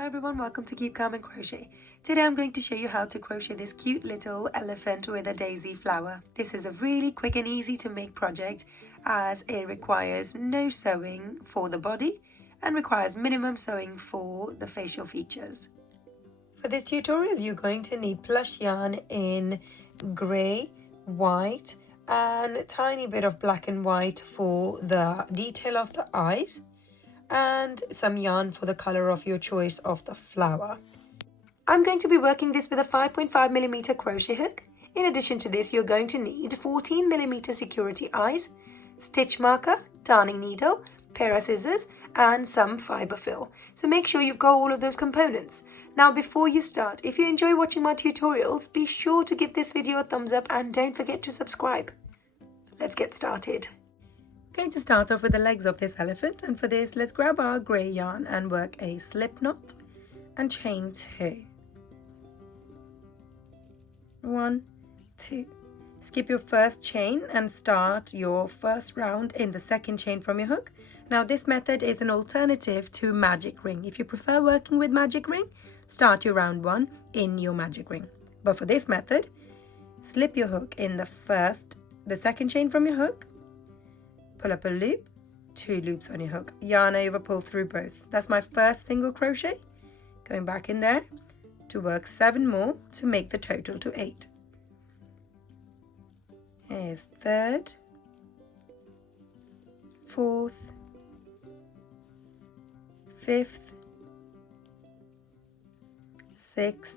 Hi everyone, welcome to Keep Calm and Crochet. Today I'm going to show you how to crochet this cute little elephant with a daisy flower. This is a really quick and easy to make project as it requires no sewing for the body and requires minimum sewing for the facial features. For this tutorial you're going to need plush yarn in grey, white and a tiny bit of black and white for the detail of the eyes, and some yarn for the color of your choice of the flower. I'm going to be working this with a 5.5mm crochet hook. In addition to this, you're going to need 14mm security eyes, stitch marker, darning needle, pair of scissors, and some fiber fill. So make sure you've got all of those components. Now before you start, if you enjoy watching my tutorials, be sure to give this video a thumbs up and don't forget to subscribe. Let's get started. Going to start off with the legs of this elephant, and for this let's grab our grey yarn and work a slip knot and chain 2. 1, 2. Skip your first chain and start your first round in the second chain from your hook. Now this method is an alternative to magic ring. If you prefer working with magic ring, start your round 1 in your magic ring. But for this method, slip your hook in the second chain from your hook, pull up a loop, 2 loops on your hook, yarn over, pull through both. That's my first single crochet. Going back in there to work 7 more to make the total to 8. Here's third, fourth, fifth, sixth,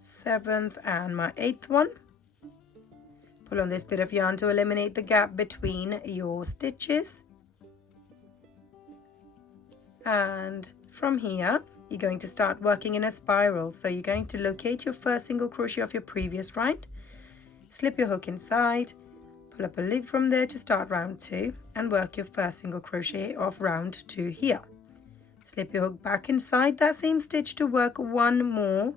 seventh, and my 8th one. Pull on this bit of yarn to eliminate the gap between your stitches. And from here, you're going to start working in a spiral. So you're going to locate your first single crochet of your previous round, slip your hook inside, pull up a loop from there to start round 2, and work your first single crochet of round 2 here. Slip your hook back inside that same stitch to work 1 more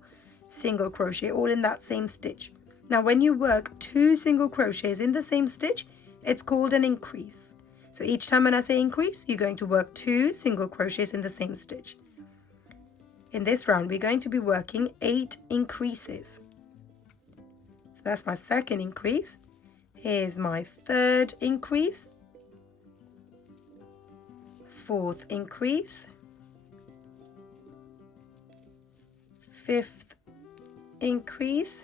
single crochet, all in that same stitch. Now when you work 2 single crochets in the same stitch, it's called an increase. So each time when I say increase, you're going to work 2 single crochets in the same stitch. In this round, we're going to be working 8 increases. So that's my second increase. Here's my third increase, fourth increase, fifth increase,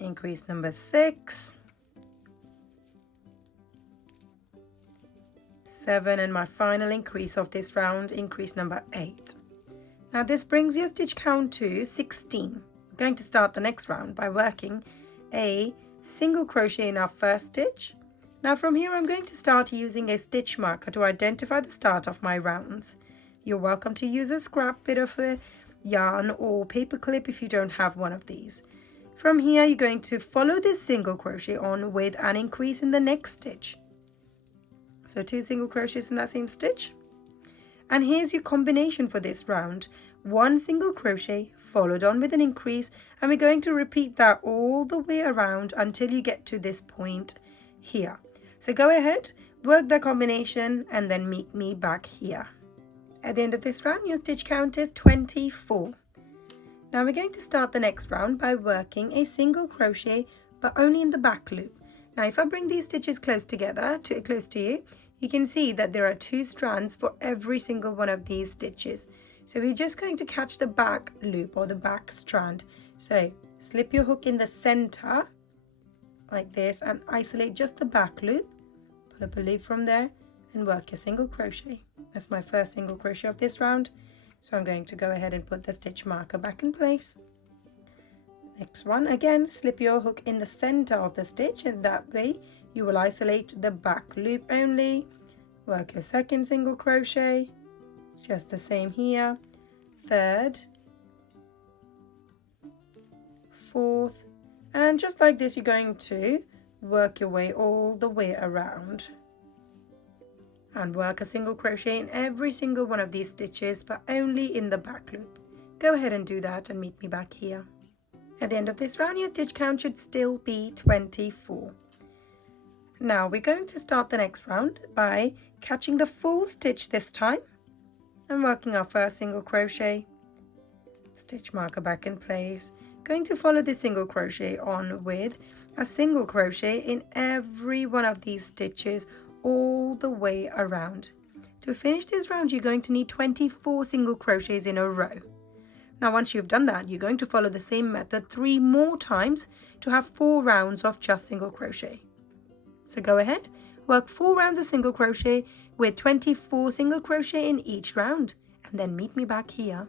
increase number 6, 7, and my final increase of this round, increase number 8. Now this brings your stitch count to 16. We're going to start the next round by working a single crochet in our first stitch. Now from here I'm going to start using a stitch marker to identify the start of my rounds. You're welcome to use a scrap bit of a yarn or paper clip if you don't have one of these. From here, you're going to follow this single crochet on with an increase in the next stitch. So 2 single crochets in that same stitch. And here's your combination for this round. 1 single crochet followed on with an increase, and we're going to repeat that all the way around until you get to this point here. So go ahead, work the combination, and then meet me back here. At the end of this round, your stitch count is 24. Now we're going to start the next round by working a single crochet, but only in the back loop. Now if I bring these stitches close together, close to you, you can see that there are 2 strands for every single one of these stitches. So we're just going to catch the back loop or the back strand. So slip your hook in the center like this and isolate just the back loop. Pull up a loop from there and work your single crochet. That's my first single crochet of this round. So I'm going to go ahead and put the stitch marker back in place. Next one, again, slip your hook in the center of the stitch, and that way you will isolate the back loop only. Work your second single crochet, just the same here. Third, fourth, and just like this you're going to work your way all the way around. And work a single crochet in every single one of these stitches, but only in the back loop. Go ahead and do that and meet me back here. At the end of this round, your stitch count should still be 24. Now we're going to start the next round by catching the full stitch this time and working our first single crochet, stitch marker back in place. Going to follow the single crochet on with a single crochet in every one of these stitches all the way around. To finish this round, you're going to need 24 single crochets in a row. Now once you've done that, you're going to follow the same method 3 more times to have 4 rounds of just single crochet. So go ahead, work 4 rounds of single crochet with 24 single crochet in each round, and then meet me back here.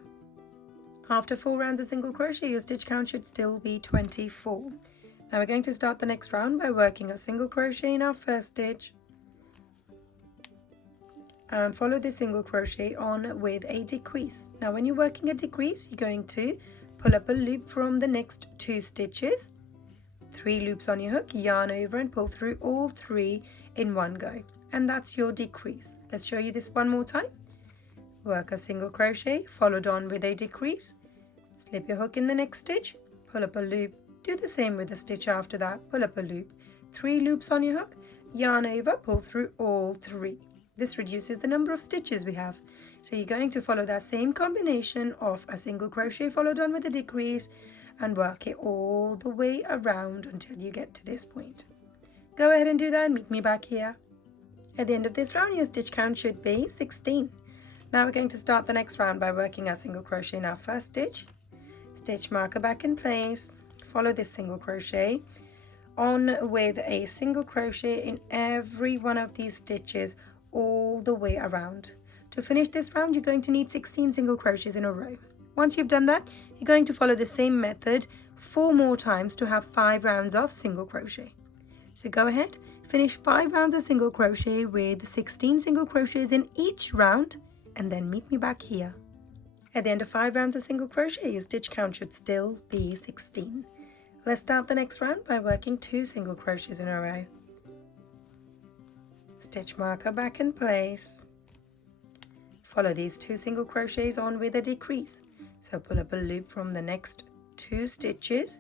After 4 rounds of single crochet, your stitch count should still be 24. Now we're going to start the next round by working a single crochet in our first stitch and follow the single crochet on with a decrease. Now when you're working a decrease, you're going to pull up a loop from the next 2 stitches, 3 loops on your hook, yarn over and pull through all 3 in one go, and that's your decrease. Let's show you this one more time. Work a single crochet followed on with a decrease, slip your hook in the next stitch, pull up a loop, do the same with the stitch after that, pull up a loop, 3 loops on your hook, yarn over, pull through all 3. This reduces the number of stitches we have. So you're going to follow that same combination of a single crochet followed on with a decrease and work it all the way around until you get to this point. Go ahead and do that and meet me back here. At the end of this round, your stitch count should be 16. Now we're going to start the next round by working a single crochet in our first stitch, stitch marker back in place, follow this single crochet on with a single crochet in every one of these stitches all the way around. To finish this round, you're going to need 16 single crochets in a row. Once you've done that, you're going to follow the same method 4 more times to have 5 rounds of single crochet. So go ahead, finish 5 rounds of single crochet with 16 single crochets in each round, and then meet me back here. At the end of 5 rounds of single crochet, your stitch count should still be 16. Let's start the next round by working 2 single crochets in a row. Stitch marker back in place. Follow these 2 single crochets on with a decrease. So pull up a loop from the next 2 stitches,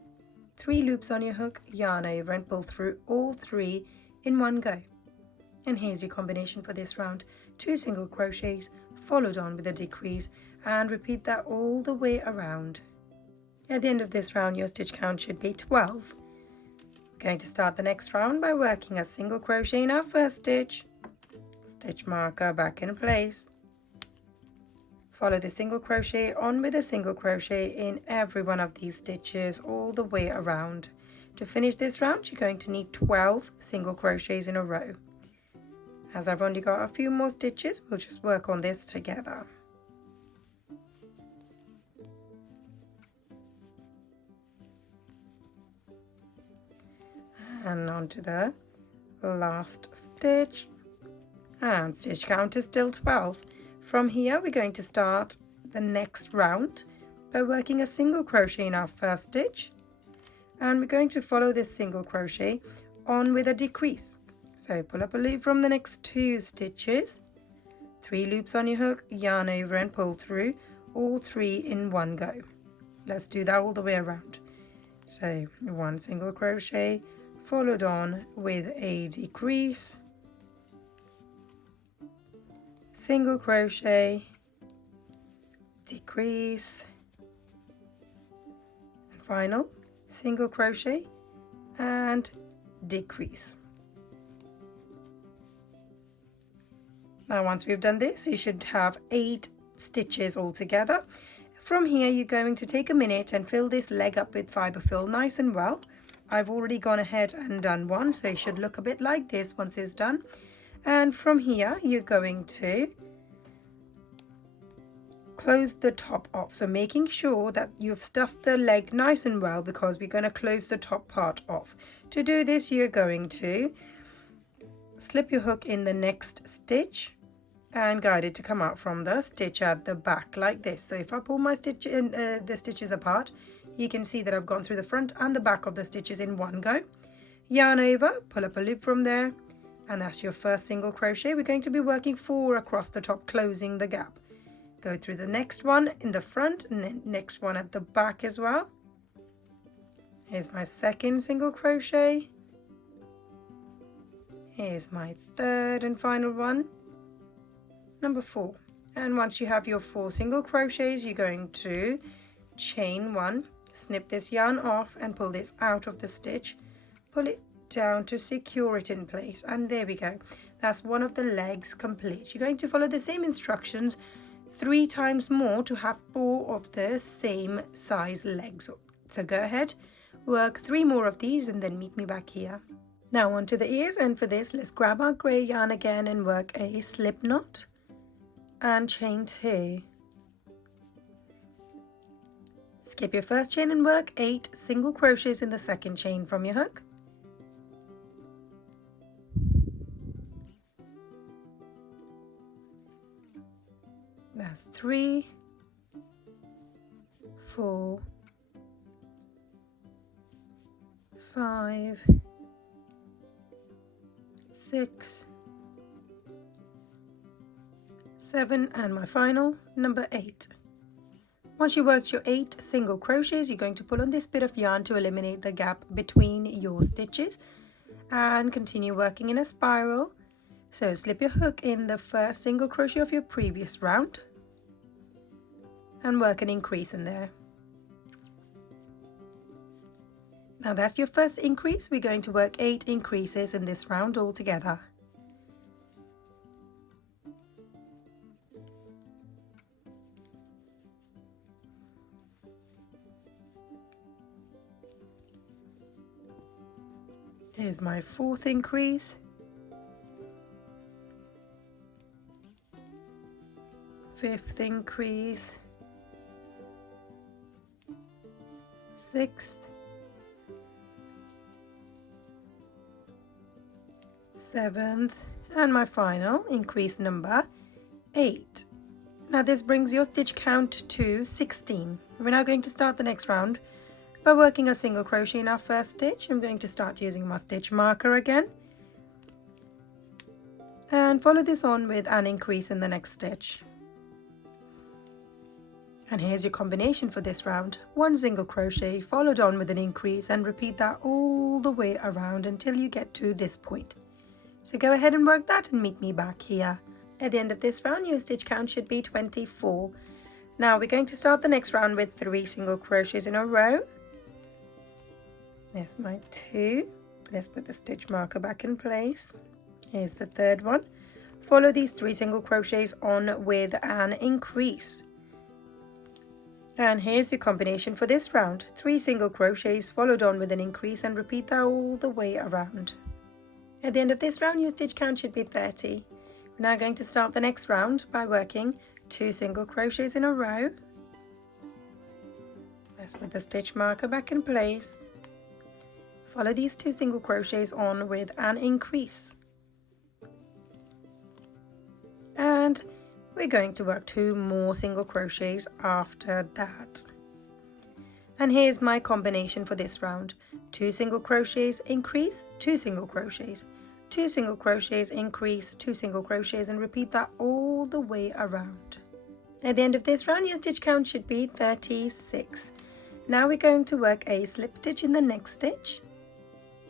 3 loops on your hook, yarn over and pull through all 3 in one go. And here's your combination for this round, 2 single crochets followed on with a decrease, and repeat that all the way around. At the end of this round, your stitch count should be 12. We're going to start the next round by working a single crochet in our first stitch, stitch marker back in place. Follow the single crochet on with a single crochet in every one of these stitches all the way around. To finish this round, you're going to need 12 single crochets in a row. As I've only got a few more stitches, we'll just work on this together. And onto the last stitch, and stitch count is still 12. From here we're going to start the next round by working a single crochet in our first stitch, and we're going to follow this single crochet on with a decrease. So pull up a loop from the next 2 stitches, 3 loops on your hook, yarn over and pull through all 3 in one go. Let's do that all the way around. So 1 single crochet followed on with a decrease, single crochet, decrease, and final single crochet and decrease. Now once we've done this, you should have 8 stitches altogether. From here you're going to take a minute and fill this leg up with fibre fill nice and well. I've already gone ahead and done one, so it should look a bit like this once it's done. And from here you're going to close the top off, so making sure that you've stuffed the leg nice and well, because we're going to close the top part off. To do this, you're going to slip your hook in the next stitch and guide it to come out from the stitch at the back like this. So if I pull my stitch in, the stitches apart, you can see that I've gone through the front and the back of the stitches in one go. Yarn over, pull up a loop from there, and that's your first single crochet. We're going to be working 4 across the top, closing the gap. Go through the next one in the front and then next one at the back as well. Here's my second single crochet. Here's my third and final one, number 4. And once you have your 4 single crochets, you're going to chain 1, snip this yarn off and pull this out of the stitch, pull it down to secure it in place, and there we go. That's one of the legs complete. You're going to follow the same instructions 3 times more to have 4 of the same size legs. So go ahead, work 3 more of these and then meet me back here. Now onto the ears, and for this let's grab our grey yarn again and work a slip knot and chain 2. Skip your first chain and work 8 single crochets in the second chain from your hook. That's 3, 4, 5, 6, 7, and my final, number 8. Once you worked your 8 single crochets, you're going to pull on this bit of yarn to eliminate the gap between your stitches and continue working in a spiral. So slip your hook in the first single crochet of your previous round and work an increase in there. Now that's your first increase. We're going to work 8 increases in this round altogether. Here's my 4th increase. 5th increase. 6th. 7th, and my final increase number 8. Now this brings your stitch count to 16. We're now going to start the next round by working a single crochet in our first stitch. I'm going to start using my stitch marker again and follow this on with an increase in the next stitch. And here's your combination for this round: 1 single crochet followed on with an increase, and repeat that all the way around until you get to this point. So go ahead and work that and meet me back here. At the end of this round, your stitch count should be 24. Now we're going to start the next round with 3 single crochets in a row. There's my 2. Let's put the stitch marker back in place. Here's the third one. Follow these 3 single crochets on with an increase. And here's your combination for this round: 3 single crochets followed on with an increase, and repeat that all the way around. At the end of this round, your stitch count should be 30. We're now going to start the next round by working 2 single crochets in a row. Let's put the stitch marker back in place. Follow these 2 single crochets on with an increase. And we're going to work 2 more single crochets after that. And here's my combination for this round: 2 single crochets, increase, 2 single crochets, 2 single crochets, increase, 2 single crochets, and repeat that all the way around. At the end of this round, your stitch count should be 36. Now we're going to work a slip stitch in the next stitch,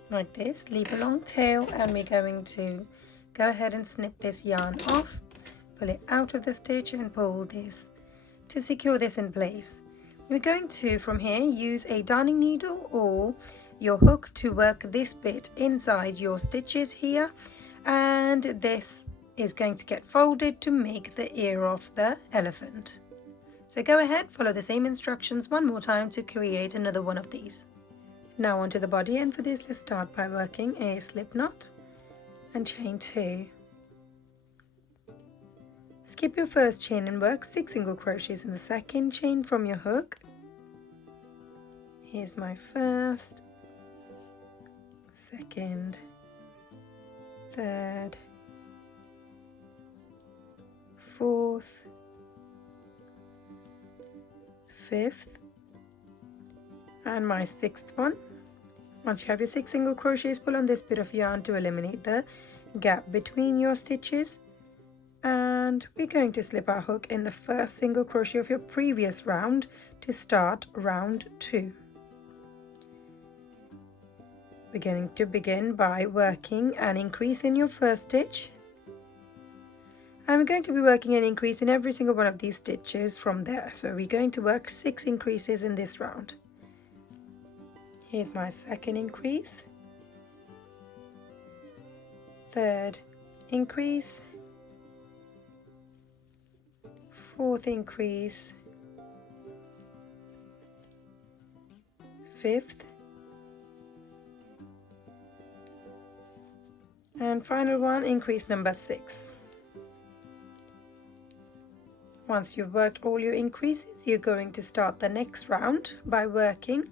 like this. Leave a long tail, and we're going to go ahead and snip this yarn off, pull it out of the stitch and pull this to secure this in place. We're going to, from here, use a darning needle or your hook to work this bit inside your stitches here, and this is going to get folded to make the ear of the elephant. So go ahead, follow the same instructions one more time to create another one of these. Now onto the body, and for this let's start by working a slip knot and chain 2. Skip your first chain and work 6 single crochets in the second chain from your hook. Here's my first, second, third, fourth, fifth, and my 6th one. Once you have your 6 single crochets, pull on this bit of yarn to eliminate the gap between your stitches, and we're going to slip our hook in the first single crochet of your previous round to start round 2. We're going to begin by working an increase in your first stitch, and we're going to be working an increase in every single one of these stitches from there. So we're going to work 6 increases in this round. Here's my second increase, third increase, fourth increase, fifth, and final one, increase number 6. Once you've worked all your increases, you're going to start the next round by working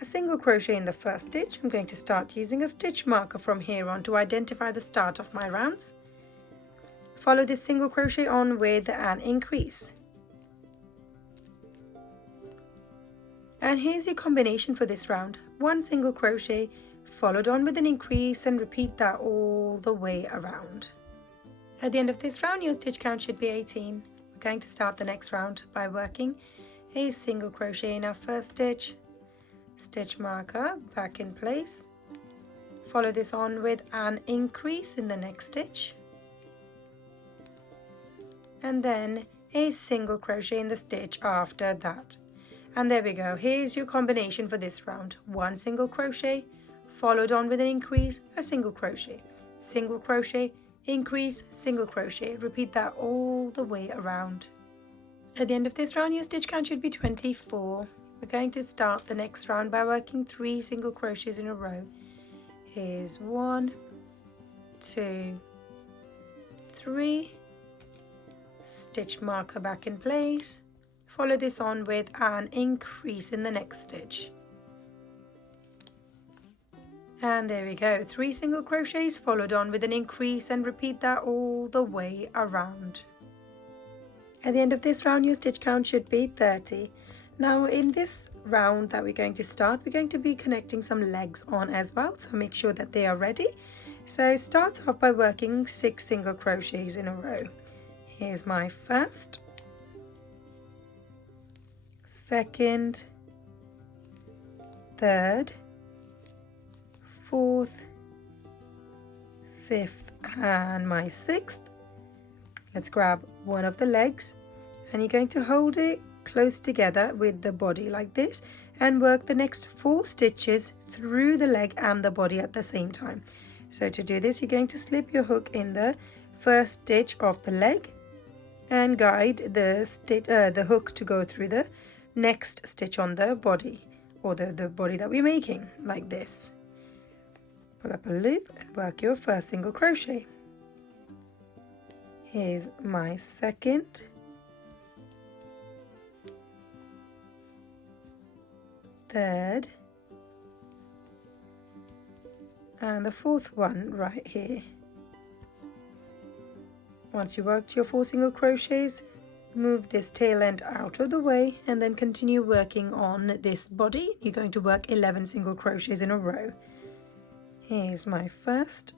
a single crochet in the first stitch. I'm going to start using a stitch marker from here on to identify the start of my rounds. Follow this single crochet on with an increase. And here's your combination for this round. 1 single crochet followed on with an increase, and repeat that all the way around. At the end of this round, your stitch count should be 18. We're going to start the next round by working a single crochet in our first stitch, stitch marker back in place, follow this on with an increase in the next stitch, and then a single crochet in the stitch after that. And there we go. Here's your combination for this round. 1 single crochet followed on with an increase, a single crochet, increase, single crochet. Repeat that all the way around. At the end of this round, your stitch count should be 24. We're going to start the next round by working 3 single crochets in a row. Here's 1, 2, 3, stitch marker back in place, follow this on with an increase in the next stitch. And there we go, 3 single crochets followed on with an increase, and repeat that all the way around. At the end of this round, your stitch count should be 30. Now in this round that we're going to start, we're going to be connecting some legs on as well, so make sure that they are ready. So start off by working 6 single crochets in a row. Here's my first, second, third, fourth, fifth, and my 6th. Let's grab one of the legs, and you're going to hold it close together with the body like this, and work the next 4 stitches through the leg and the body at the same time. So to do this, you're going to slip your hook in the first stitch of the leg and guide the hook to go through the next stitch on the body, or the body that we're making, like this. Pull up a loop and work your first single crochet. Here's my second, third, and the 4th one right here. Once you worked your 4 single crochets, move this tail end out of the way and then continue working on this body. You're going to work 11 single crochets in a row. Here's my first,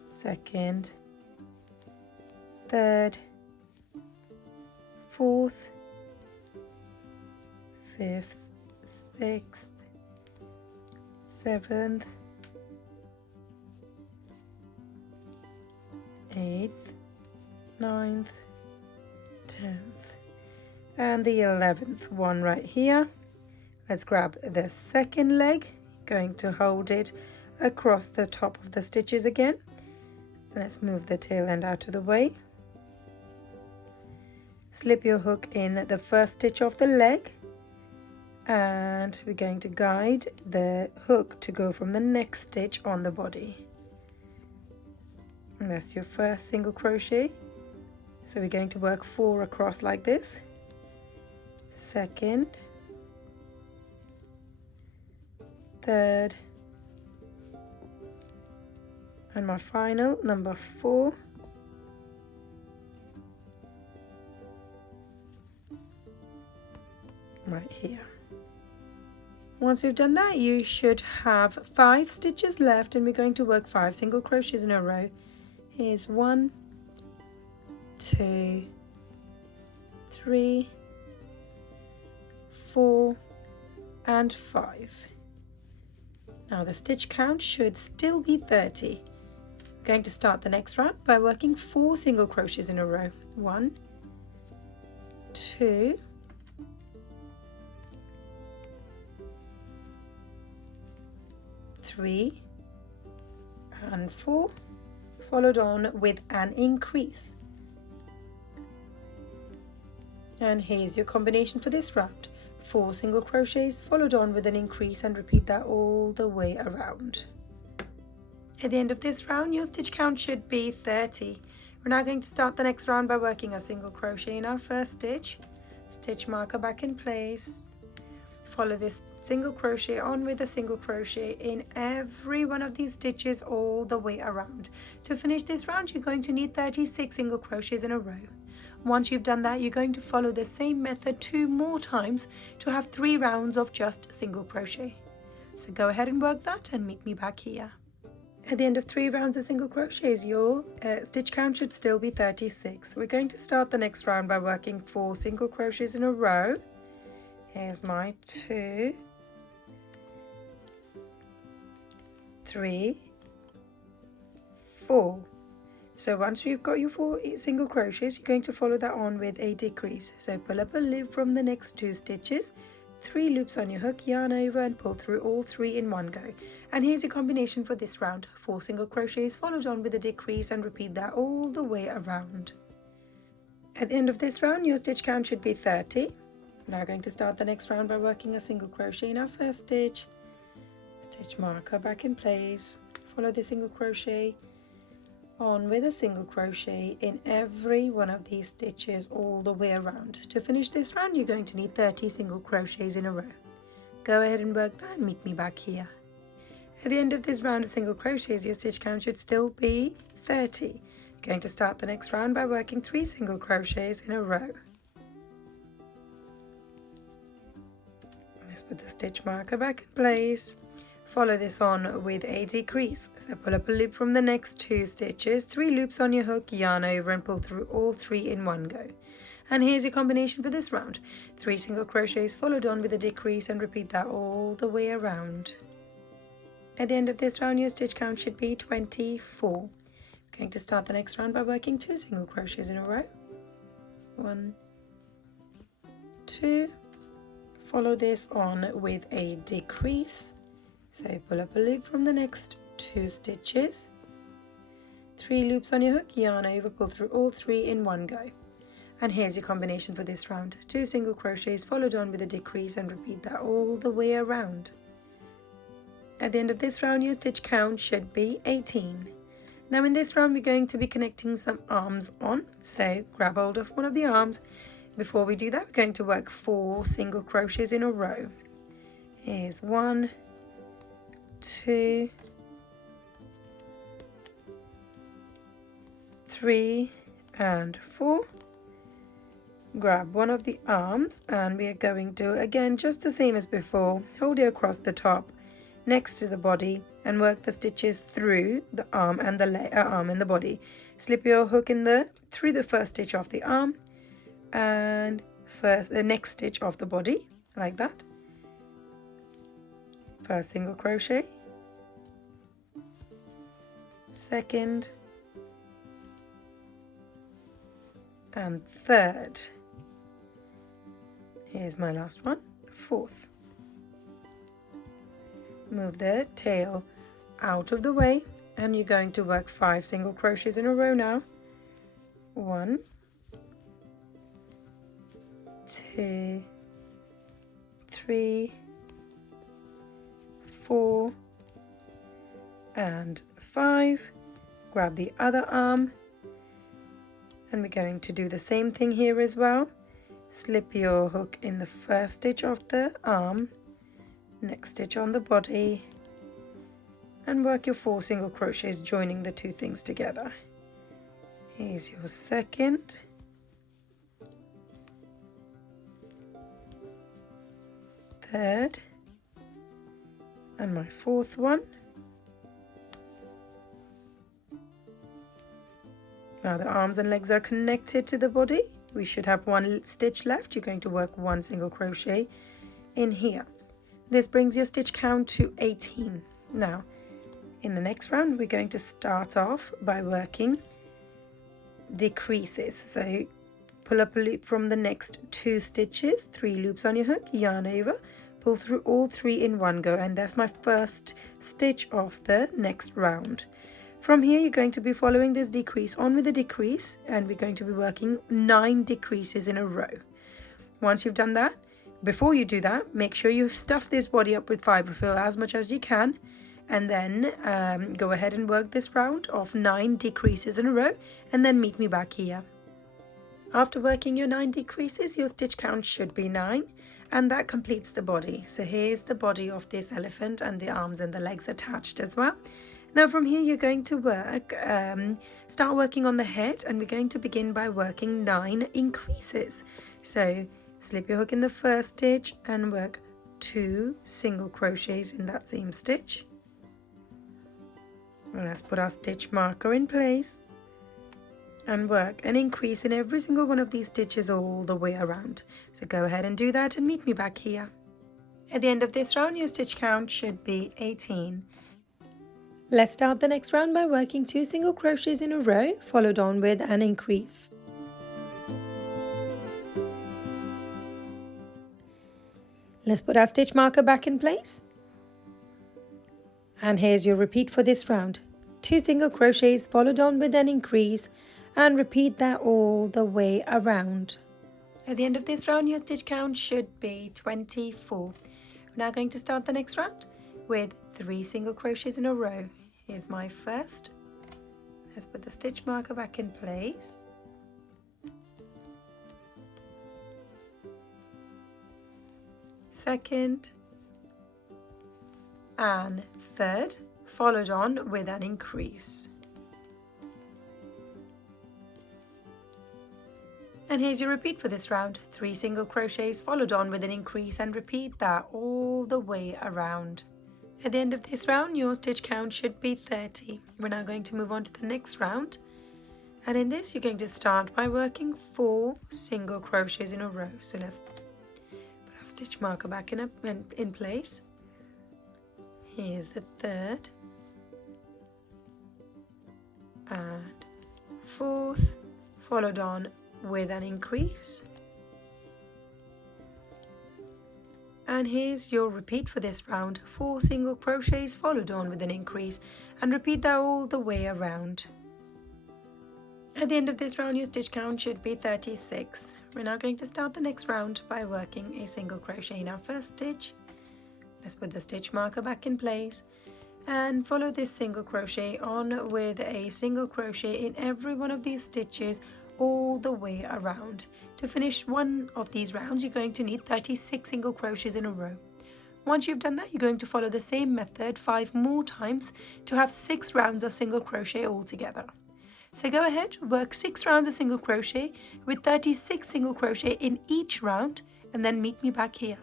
second, third, 4th, 5th, 6th, 7th, 8th, 9th, 10th, and the 11th one right here. Let's grab the second leg, going to hold it across the top of the stitches again. Let's move the tail end out of the way. Slip your hook in the first stitch of the leg, and we're going to guide the hook to go from the next stitch on the body. And that's your first single crochet. So we're going to work 4 across like this. Second, third, and my final, number 4. Right here. Once we've done that, you should have 5 stitches left, and we're going to work 5 single crochets in a row. Here's 1, 2, 3, 4, and 5. Now the stitch count should still be 30. We're going to start the next round by working 4 single crochets in a row. 1, 2, 3 and 4, followed on with an increase. And here's your combination for this round. 4 single crochets followed on with an increase, and repeat that all the way around. At the end of this round, your stitch count should be 30. We're now going to start the next round by working a single crochet in our first stitch, stitch marker back in place, follow this single crochet on with a single crochet in every one of these stitches all the way around. To finish this round, you're going to need 36 single crochets in a row. Once you've done that, you're going to follow the same method 2 more times to have 3 rounds of just single crochet. So go ahead and work that and meet me back here. At the end of 3 rounds of single crochets, your stitch count should still be 36. We're going to start the next round by working 4 single crochets in a row. Here's my 2, 3, 4. So once you've got your 4 single crochets, you're going to follow that on with a decrease. So pull up a loop from the next 2 stitches, 3 loops on your hook, yarn over and pull through all 3 in one go. And here's your combination for this round. 4 single crochets followed on with a decrease, and repeat that all the way around. At the end of this round, your stitch count should be 30. We're now going to start the next round by working a single crochet in our first stitch, stitch marker back in place, follow the single crochet on with a single crochet in every one of these stitches all the way around. To finish this round, you're going to need 30 single crochets in a row. Go ahead and work that and meet me back here. At the end of this round of single crochets, your stitch count should still be 30. You're going to start the next round by working 3 single crochets in a row. Let's put the stitch marker back in place. Follow this on with a decrease. So pull up a loop from the next 2 stitches, 3 loops on your hook, yarn over and pull through all 3 in one go. And here's your combination for this round. 3 single crochets followed on with a decrease, and repeat that all the way around. At the end of this round, your stitch count should be 24. I'm going to start the next round by working 2 single crochets in a row. 1, 2. Follow this on with a decrease. So pull up a loop from the next 2 stitches, 3 loops on your hook, yarn over, pull through all 3 in one go. And here's your combination for this round. 2 single crochets followed on with a decrease, and repeat that all the way around. At the end of this round, your stitch count should be 18. Now in this round, we're going to be connecting some arms on. So grab hold of one of the arms. Before we do that, we're going to work 4 single crochets in a row. Here's 1, 2, 3 and 4. Grab one of the arms, and we are going to, again, just the same as before, hold it across the top next to the body and work the stitches through the arm and the arm and the body. Slip your hook in through the first stitch of the arm and the next stitch of the body, like that. First single crochet, second and third. Here's my last one, 4th. Move the tail out of the way, and you're going to work 5 single crochets in a row now. 1, 2, 3, 4 and 5. Grab the other arm, and we're going to do the same thing here as well. Slip your hook in the first stitch of the arm, next stitch on the body, and work your 4 single crochets joining the 2 things together. Here's your second, third, and my 4th one. Now the arms and legs are connected to the body. We should have 1 stitch left. You're going to work 1 single crochet in here. This brings your stitch count to 18. Now in the next round we're going to start off by working decreases. So pull up a loop from the next 2 stitches, 3 loops on your hook, yarn over, pull through all 3 in one go, and that's my first stitch of the next round. From here you're going to be following this decrease on with the decrease, and we're going to be working 9 decreases in a row. Once you've done that, before you do that, make sure you stuff this body up with fibre fill as much as you can, and then go ahead and work this round of 9 decreases in a row, and then meet me back here. After working your 9 decreases, your stitch count should be 9, and that completes the body. So here's the body of this elephant and the arms and the legs attached as well. Now from here you're going to start working on the head, and we're going to begin by working 9 increases. So slip your hook in the first stitch and work 2 single crochets in that same stitch. And let's put our stitch marker in place and work an increase in every single one of these stitches all the way around. So go ahead and do that and meet me back here. At the end of this round your stitch count should be 18. Let's start the next round by working 2 single crochets in a row, followed on with an increase. Let's put our stitch marker back in place. And here's your repeat for this round. 2 single crochets followed on with an increase, and repeat that all the way around. At the end of this round your stitch count should be 24. We're now going to start the next round with 3 single crochets in a row. Here's my first. Let's put the stitch marker back in place. Second and third, followed on with an increase. And here's your repeat for this round. 3 single crochets followed on with an increase, and repeat that all the way around. At the end of this round your stitch count should be 30. We're now going to move on to the next round, and in this you're going to start by working 4 single crochets in a row. So let's put our stitch marker back in place. Here's the third and fourth, followed on with an increase. And here's your repeat for this round. 4 single crochets followed on with an increase, and repeat that all the way around. At the end of this round your stitch count should be 36. We're now going to start the next round by working a single crochet in our first stitch. Let's put the stitch marker back in place and follow this single crochet on with a single crochet in every one of these stitches all the way around. To finish one of these rounds you're going to need 36 single crochets in a row. Once you've done that you're going to follow the same method 5 more times to have 6 rounds of single crochet altogether. So go ahead, work 6 rounds of single crochet with 36 single crochet in each round, and then meet me back here.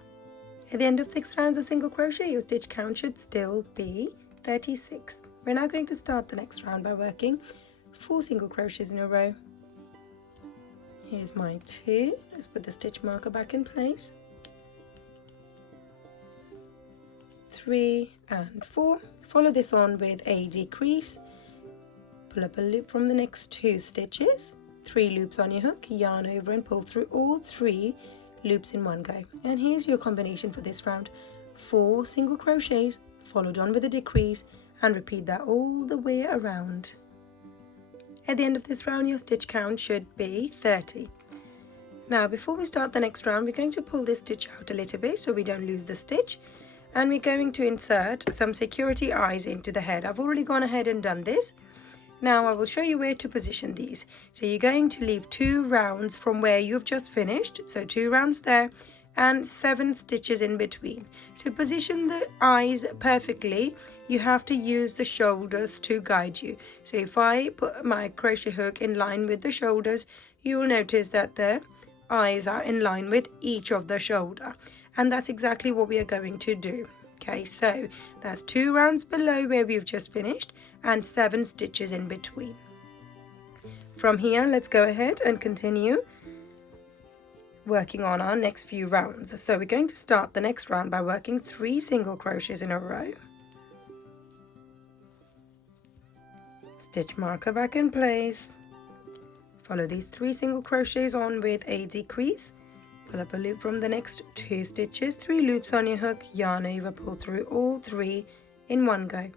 At the end of 6 rounds of single crochet your stitch count should still be 36. We're now going to start the next round by working 4 single crochets in a row. Here's my 2. Let's put the stitch marker back in place. 3 and 4. Follow this on with a decrease. Pull up a loop from the next 2 stitches. 3 loops on your hook, yarn over and pull through all 3 loops in one go. And here's your combination for this round. 4 single crochets followed on with a decrease, and repeat that all the way around. At the end of this round your stitch count should be 30. Now before we start the next round we're going to pull this stitch out a little bit so we don't lose the stitch, and we're going to insert some security eyes into the head. I've already gone ahead and done this. Now I will show you where to position these. So you're going to leave 2 rounds from where you've just finished, so 2 rounds there and 7 stitches in between. To position the eyes perfectly you have to use the shoulders to guide you. So if I put my crochet hook in line with the shoulders, you will notice that the eyes are in line with each of the shoulder, and that's exactly what we are going to do. Okay, so that's 2 rounds below where we've just finished and 7 stitches in between. From here let's go ahead and continue working on our next few rounds. So we're going to start the next round by working 3 single crochets in a row. stitch marker back in place. Follow these 3 single crochets on with a decrease. Pull up a loop from the next 2 stitches, 3 loops on your hook, yarn over, pull through all 3 in one go.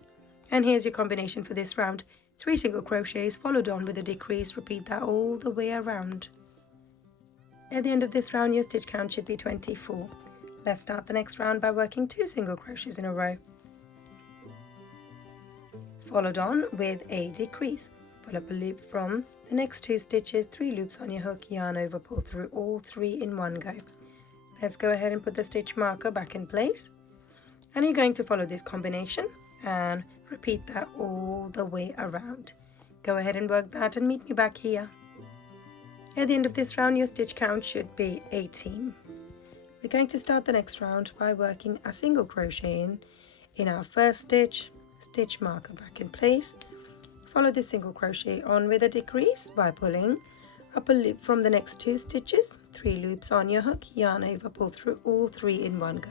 And here's your combination for this round. 3 single crochets followed on with a decrease. Repeat that all the way around. At the end of this round, your stitch count should be 24. Let's start the next round by working 2 single crochets in a row. Followed on with a decrease. Pull up a loop from the next 2 stitches, 3 loops on your hook, yarn over, pull through all 3 in one go. Let's go ahead and put the stitch marker back in place. And you're going to follow this combination and repeat that all the way around. Go ahead and work that and meet me back here. At the end of this round, your stitch count should be 18. We're going to start the next round by working a single crochet in our first stitch, stitch marker back in place. Follow the single crochet on with a decrease by pulling up a loop from the next 2 stitches, 3 loops on your hook, yarn over, pull through all 3 in one go.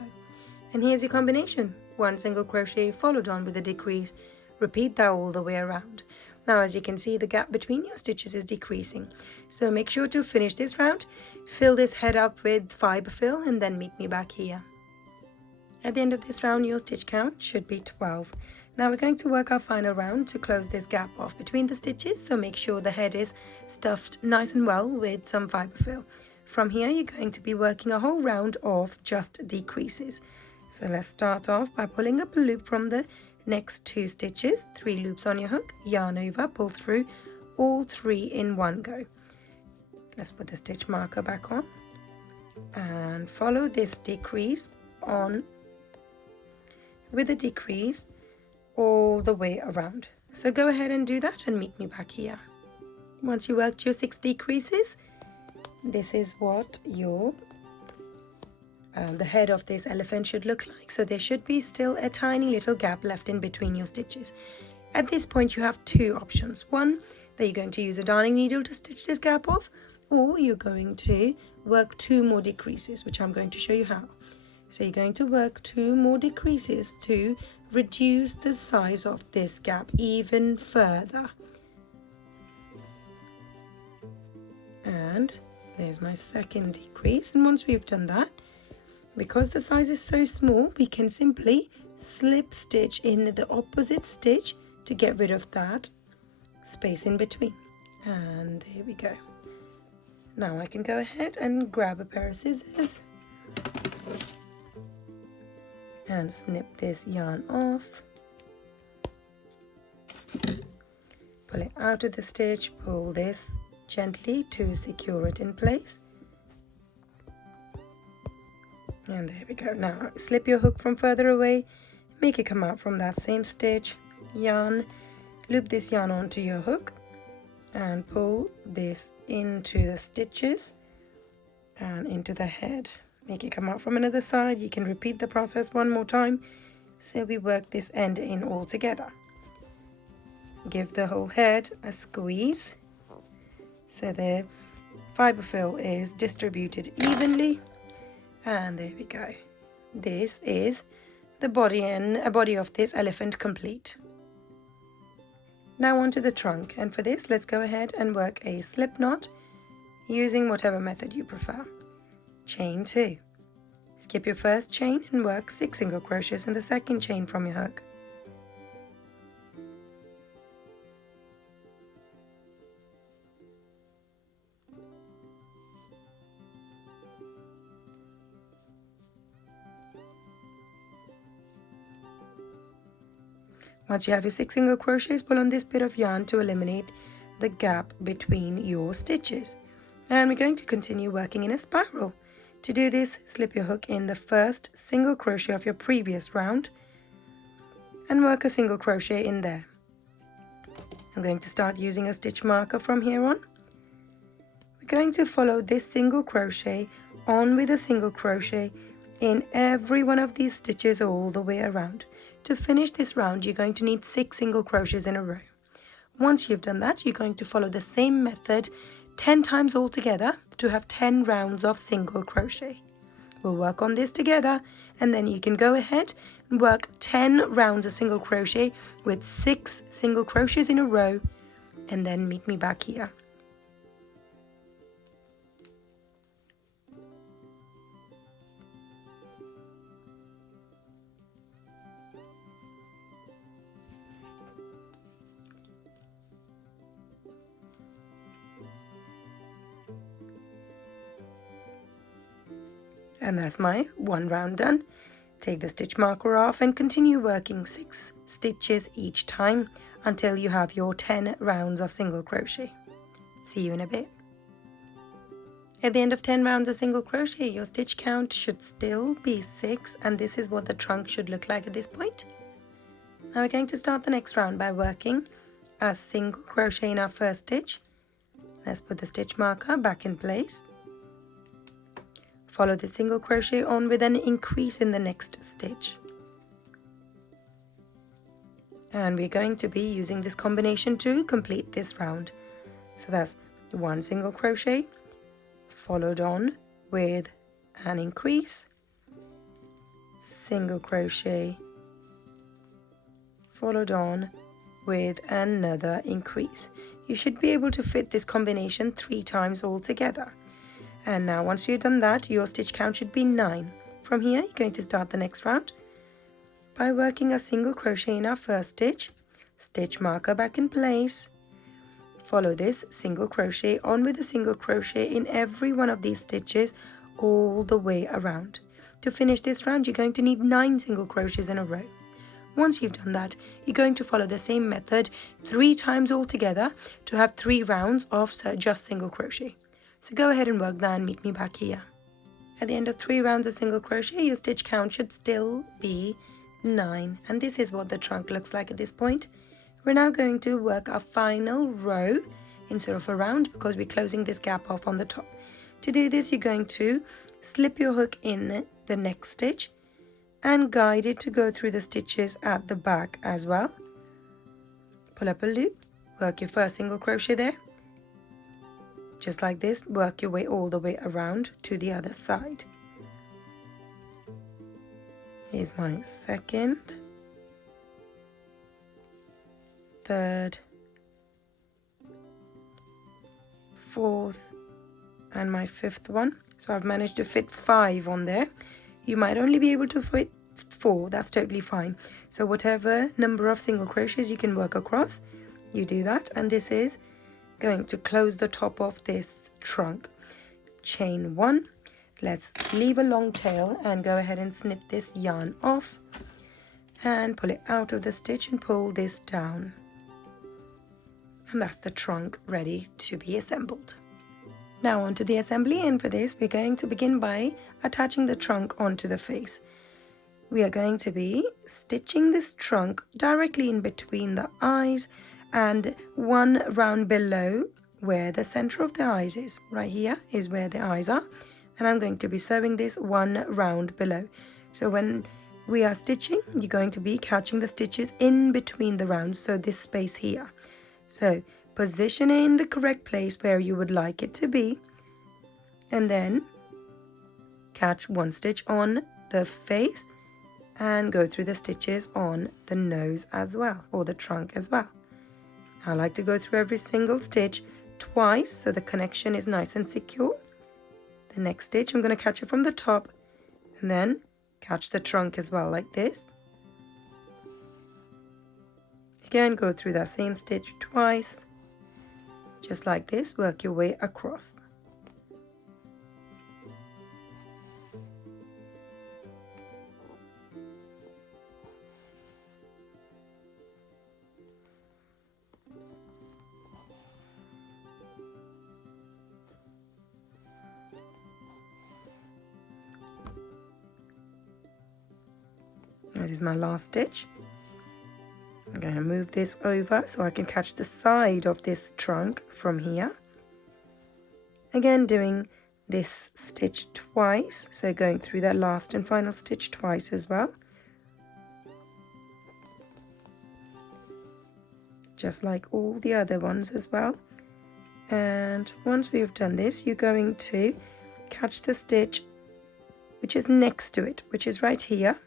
And here's your combination. 1 single crochet followed on with a decrease. Repeat that all the way around. Now, as you can see, the gap between your stitches is decreasing. So make sure to finish this round, fill this head up with fiber fill, and then meet me back here. At the end of this round, your stitch count should be 12. Now we're going to work our final round to close this gap off between the stitches, so make sure the head is stuffed nice and well with some fiber fill. From here, you're going to be working a whole round of just decreases. So let's start off by pulling up a loop from the next 2 stitches, 3 loops on your hook, yarn over, pull through all 3 in one go. Let's put the stitch marker back on and follow this decrease on with a decrease all the way around. So go ahead and do that and meet me back here. Once you worked your 6 decreases, this is what your the head of this elephant should look like. So there should be still a tiny little gap left in between your stitches. At this point, you have 2 options. One, that you're going to use a darning needle to stitch this gap off, or you're going to work 2 more decreases, which I'm going to show you how. So you're going to work 2 more decreases to reduce the size of this gap even further. And there's my second decrease. And once we've done that, because the size is so small, we can simply slip stitch in the opposite stitch to get rid of that space in between. And there we go. Now I can go ahead and grab a pair of scissors and snip this yarn off. Pull it out of the stitch, pull this gently to secure it in place. And there we go. Now slip your hook from further away, make it come out from that same stitch, yarn, loop this yarn onto your hook and pull this into the stitches and into the head. Make it come out from another side. You can repeat the process one more time. So we work this end in all together. Give the whole head a squeeze so the fiber fill is distributed evenly. And there we go. This is the body and a body of this elephant complete. Now onto the trunk, and for this let's go ahead and work a slip knot using whatever method you prefer. Chain 2. Skip your first chain and work 6 single crochets in the second chain from your hook. Once you have your 6 single crochets, pull on this bit of yarn to eliminate the gap between your stitches. And we're going to continue working in a spiral. To do this, slip your hook in the first single crochet of your previous round and work a single crochet in there. I'm going to start using a stitch marker from here on. We're going to follow this single crochet on with a single crochet in every one of these stitches all the way around. To finish this round, you're going to need 6 single crochets in a row. Once you've done that, you're going to follow the same method 10 times all together to have 10 rounds of single crochet. We'll work on this together, and then you can go ahead work 10 rounds of single crochet with 6 single crochets in a row, and then meet me back here. And that's my one round done. Take the stitch marker off and continue working 6 stitches each time until you have your 10 rounds of single crochet. See you in a bit. At the end of 10 rounds of single crochet, your stitch count should still be 6, and this is what the trunk should look like at this point. Now we're going to start the next round by working a single crochet in our first stitch. Let's put the stitch marker back in place. Follow the single crochet on with an increase in the next stitch. And we're going to be using this combination to complete this round. So that's one single crochet, followed on with an increase, single crochet, followed on with another increase. You should be able to fit this combination 3 times all together. And now once you've done that, your stitch count should be 9. From here, you're going to start the next round by working a single crochet in our first stitch, stitch marker back in place. Follow this single crochet on with a single crochet in every one of these stitches all the way around. To finish this round, you're going to need 9 single crochets in a row. Once you've done that, you're going to follow the same method 3 times all together to have 3 rounds of just single crochet. So go ahead and work that and meet me back here. At the end of 3 rounds of single crochet, your stitch count should still be 9. And this is what the trunk looks like at this point. We're now going to work our final row in sort of a round because we're closing this gap off on the top. To do this, you're going to slip your hook in the next stitch and guide it to go through the stitches at the back as well. Pull up a loop, work your first single crochet there. Just like this, work your way all the way around to the other side. Here's my second, third, fourth, and my 5th one. So I've managed to fit 5 on there. You might only be able to fit 4, that's totally fine. So whatever number of single crochets you can work across, you do that. And this is going to close the top of this trunk. Chain 1. Let's leave a long tail and go ahead and snip this yarn off and pull it out of the stitch and pull this down. And that's the trunk ready to be assembled. Now onto the assembly, and for this we're going to begin by attaching the trunk onto the face. We are going to be stitching this trunk directly in between the eyes and 1 round below where the center of the eyes is. Right here is where the eyes are, and I'm going to be sewing this 1 round below. So when we are stitching, you're going to be catching the stitches in between the rounds, so this space here. So position it in the correct place where you would like it to be, and then catch 1 stitch on the face and go through the stitches on the nose as well, or the trunk as well. I like to go through every single stitch twice so the connection is nice and secure. The next stitch I'm going to catch it from the top and then catch the trunk as well, like this. Again, go through that same stitch twice, just like this. Work your way across. This is my last stitch. I'm going to move this over so I can catch the side of this trunk from here. Again, doing this stitch twice, so going through that last and final stitch twice as well. Just like all the other ones as well. And once we've done this, you're going to catch the stitch which is next to it, which is right here.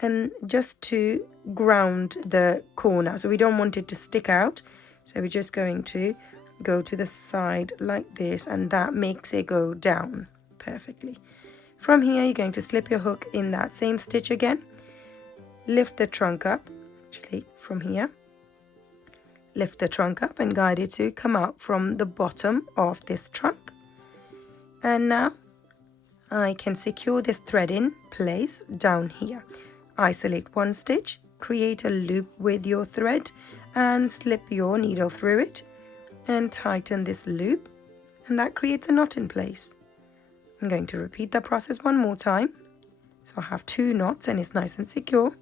and just to ground the corner, so we don't want it to stick out. So we're just going to go to the side like this, and that makes it go down perfectly. From here you're going to slip your hook in that same stitch again, lift the trunk up, actually from here, lift the trunk up and guide it to come out from the bottom of this trunk. And now I can secure this thread in place down here. Isolate one stitch, create a loop with your thread and slip your needle through it and tighten this loop, and that creates a knot in place. I'm going to repeat that process one more time. So I have 2 knots and it's nice and secure.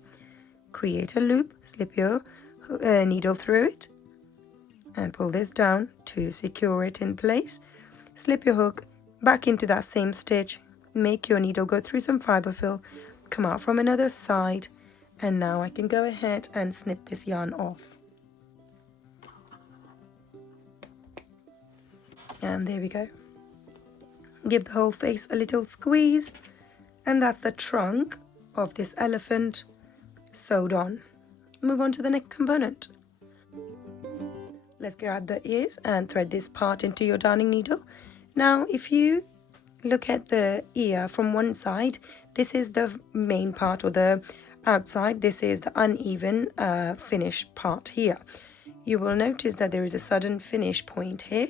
Create a loop, slip your needle through it and pull this down to secure it in place. Slip your hook back into that same stitch, make your needle go through some fiber fill, come out from another side, and now I can go ahead and snip this yarn off. And there we go. Give the whole face a little squeeze, and that's the trunk of this elephant sewed on. Move on to the next component. Let's grab the ears and thread this part into your darning needle. Now if you look at the ear from one side, this is the main part, or the outside, this is the uneven finish part here. You will notice that there is a sudden finish point here.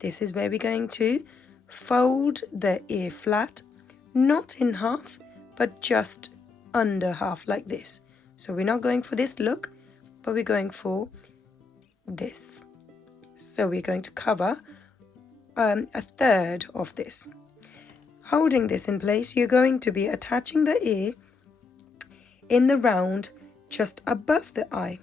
This is where we're going to fold the ear flat, not in half, but just under half like this. So we're not going for this look, but we're going for this. So we're going to cover a third of this. Holding this in place, you're going to be attaching the ear in the round just above the eye.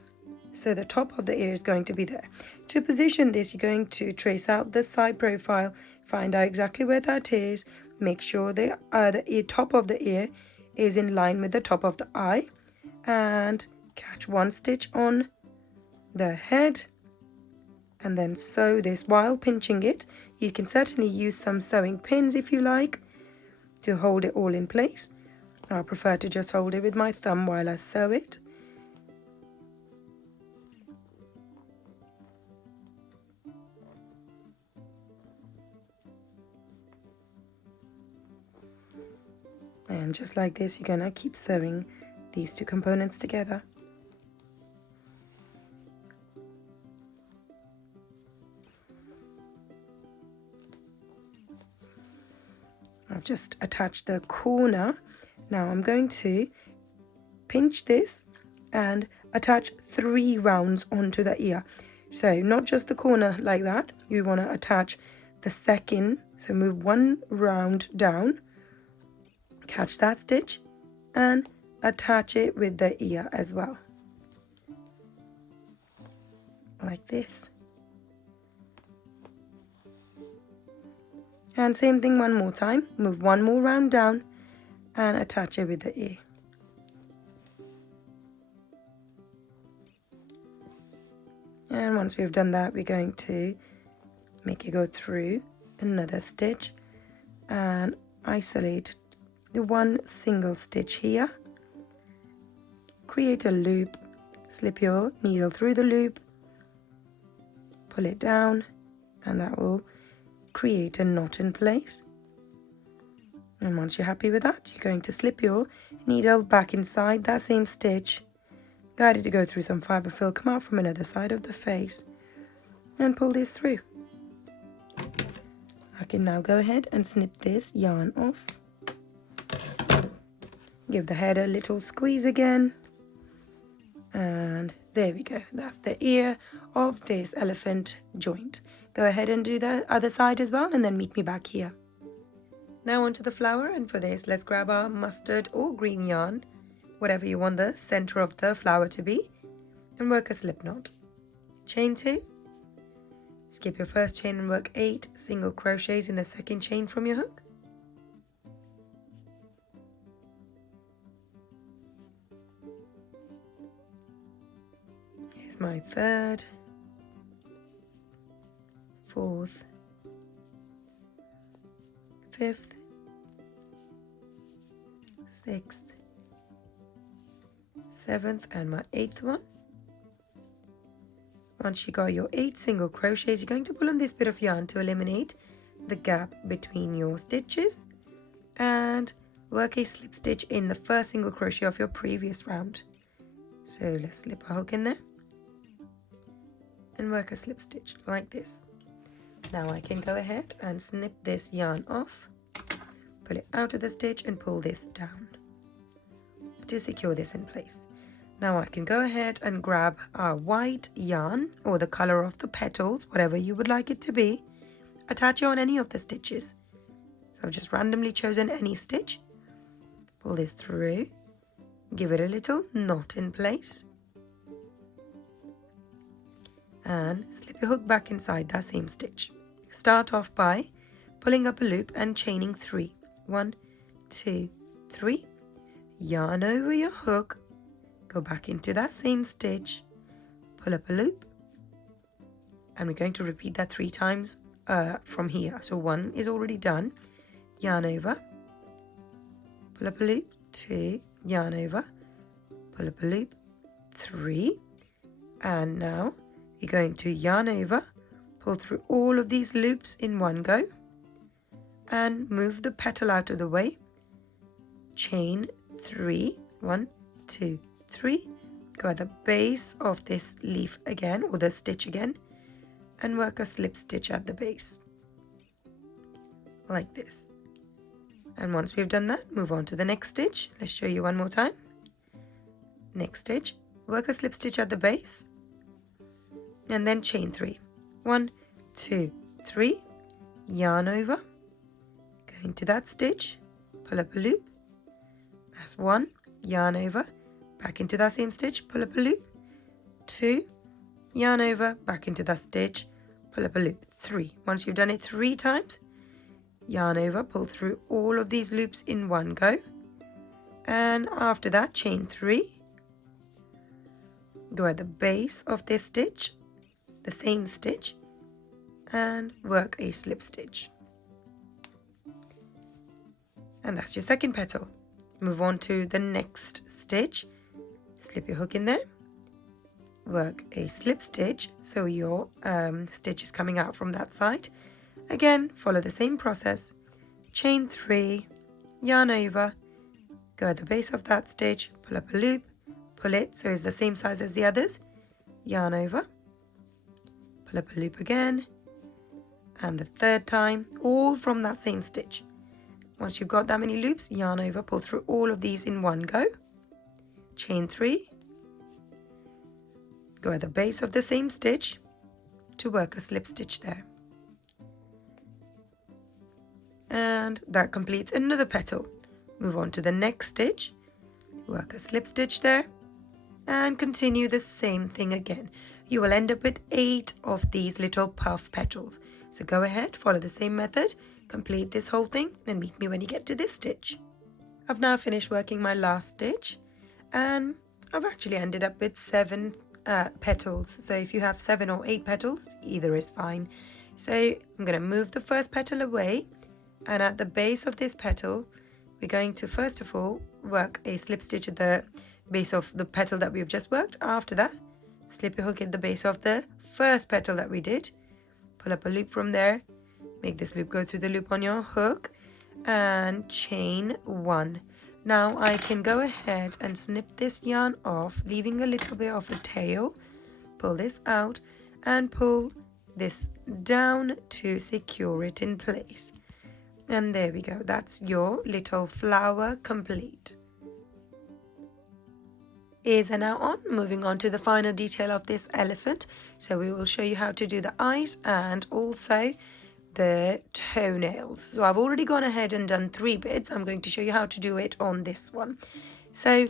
So the top of the ear is going to be there. To position this, you're going to trace out the side profile, find out exactly where that is, make sure the top of the ear is in line with the top of the eye, and catch one stitch on the head and then sew this while pinching it. You can certainly use some sewing pins if you like to hold it all in place. I prefer to just hold it with my thumb while I sew it. And just like this, you're gonna keep sewing these 2 components together. I've just attached the corner. Now I'm going to pinch this and attach 3 rounds onto the ear. So not just the corner like that, you want to attach the second, so move 1 round down, catch that stitch and attach it with the ear as well, like this. And same thing one more time, move 1 more round down and attach it with the ear. And once we've done that, we're going to make it go through another stitch and isolate the 1 single stitch here. Create a loop, slip your needle through the loop, pull it down, and that will create a knot in place. And once you're happy with that, you're going to slip your needle back inside that same stitch, guide it to go through some fiber fill, come out from another side of the face and pull this through. I can now go ahead and snip this yarn off. Give the head a little squeeze again, and there we go. That's the ear of this elephant joint. Go ahead and do the other side as well, and then meet me back here. Now onto the flower, and for this let's grab our mustard or green yarn, whatever you want the center of the flower to be, and work a slip knot. Chain 2, skip your first chain and work 8 single crochets in the second chain from your hook. Here's my 3rd, 4th, 5th, 6th, 7th and my 8th one. Once you got your 8 single crochets, you're going to pull on this bit of yarn to eliminate the gap between your stitches and work a slip stitch in the first single crochet of your previous round. So let's slip a hook in there and work a slip stitch like this. Now I can go ahead and snip this yarn off, pull it out of the stitch and pull this down to secure this in place. Now I can go ahead and grab our white yarn or the color of the petals, whatever you would like it to be, attach it on any of the stitches. So I've just randomly chosen any stitch, pull this through, give it a little knot in place, and slip your hook back inside that same stitch. Start off by pulling up a loop and chaining 3. 1, 2, 3. Yarn over your hook, go back into that same stitch, pull up a loop, and we're going to repeat that 3 times from here. So 1 is already done. Yarn over, pull up a loop, 2, yarn over, pull up a loop, 3, and now you're going to yarn over, pull through all of these loops in one go, and move the petal out of the way, chain 3, 1, 2, 3, go at the base of this leaf again, or the stitch again, and work a slip stitch at the base, like this. And once we've done that, move on to the next stitch. Let's show you one more time. Next stitch, work a slip stitch at the base, and then chain 3. 1, 2, 3, yarn over, go into that stitch, pull up a loop, that's 1, yarn over, back into that same stitch, pull up a loop, 2, yarn over, back into that stitch, pull up a loop, 3. Once you've done it 3 times, yarn over, pull through all of these loops in one go, and after that chain 3, go at the base of this stitch, the same stitch, and work a slip stitch. And that's your second petal. Move on to the next stitch, slip your hook in there, work a slip stitch so your stitch is coming out from that side. Again, follow the same process, chain 3, yarn over, go at the base of that stitch, pull up a loop, pull it so it's the same size as the others, yarn over, pull up a loop again, and the third time, all from that same stitch. Once you've got that many loops, yarn over, pull through all of these in one go, chain 3, go at the base of the same stitch to work a slip stitch there. And that completes another petal. Move on to the next stitch, work a slip stitch there, and continue the same thing again. You will end up with 8 of these little puff petals. So go ahead, follow the same method, complete this whole thing, and meet me when you get to this stitch. I've now finished working my last stitch, and I've actually ended up with 7 petals. So if you have 7 or 8 petals, either is fine. So I'm going to move the first petal away, and at the base of this petal, we're going to first of all work a slip stitch at the base of the petal that we've just worked. After that, slip a hook at the base of the first petal that we did, pull up a loop from there, make this loop go through the loop on your hook, and chain 1. Now I can go ahead and snip this yarn off, leaving a little bit of a tail, pull this out and pull this down to secure it in place. And there we go, that's your little flower complete. Ears are now on. Moving on to the final detail of this elephant. So we will show you how to do the eyes and also the toenails. So I've already gone ahead and done 3 bits. I'm going to show you how to do it on this one. So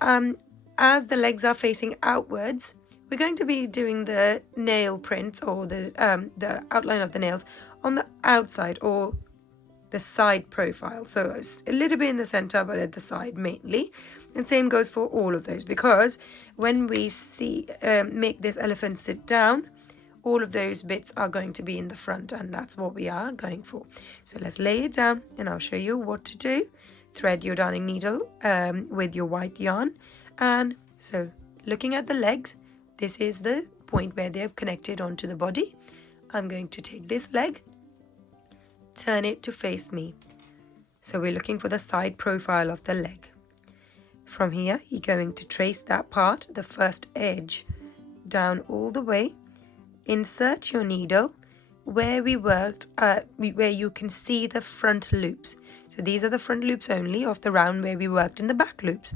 as the legs are facing outwards, we're going to be doing the nail prints or the outline of the nails on the outside or the side profile. So it's a little bit in the center, but at the side mainly. And same goes for all of those, because when we make this elephant sit down, all of those bits are going to be in the front, and that's what we are going for. So let's lay it down and I'll show you what to do. Thread your darning needle with your white yarn And so looking at the legs, this is the point where they have connected onto the body. I'm going to take this leg, turn it to face me. So we're looking for the side profile of the leg. From here, you're going to trace that part, the first edge, down all the way. Insert your needle where we worked, where you can see the front loops. So these are the front loops only of the round where we worked in the back loops.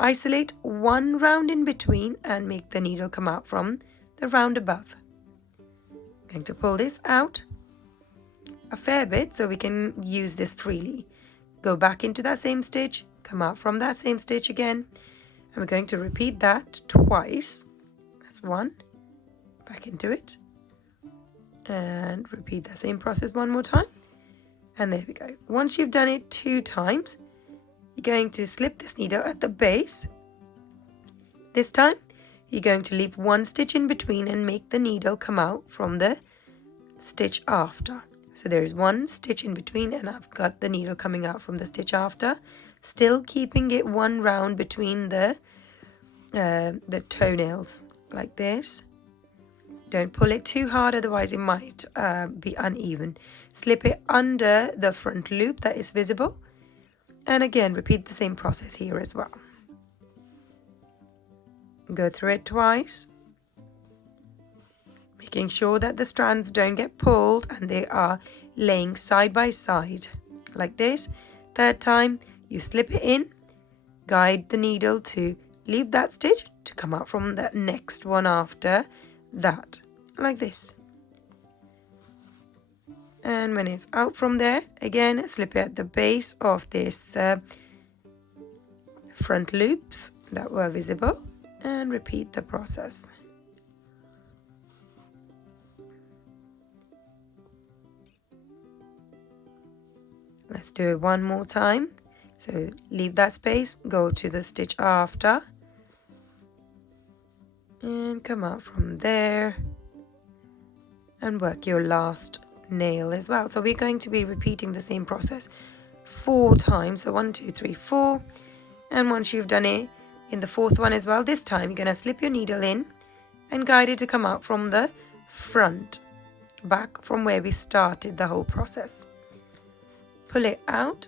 Isolate one round in between and make the needle come out from the round above. I'm going to pull this out a fair bit so we can use this freely. Go back into that same stitch, come out from that same stitch again, and we're going to repeat that twice. That's one, back into it, and repeat the same process one more time, and there we go. Once you've done it 2 times, you're going to slip this needle at the base. This time you're going to leave 1 stitch in between and make the needle come out from the stitch after. So there is 1 stitch in between and I've got the needle coming out from the stitch after, still keeping it 1 round between the toenails like this. Don't pull it too hard, otherwise it might be uneven. Slip it under the front loop that is visible, and again repeat the same process here as well. Go through it twice, making sure that the strands don't get pulled and they are laying side by side like this. 3rd time you slip it in, guide the needle to leave that stitch to come out from the next one after that, like this. And when it's out from there, again slip it at the base of this front loops that were visible and repeat the process. Let's do it one more time. So leave that space, go to the stitch after, and come out from there and work your last nail as well. So we're going to be repeating the same process 4 times. So 1, 2, 3, 4. And once you've done it in the 4th one as well, this time you're going to slip your needle in and guide it to come out from the front, back from where we started the whole process. Pull it out,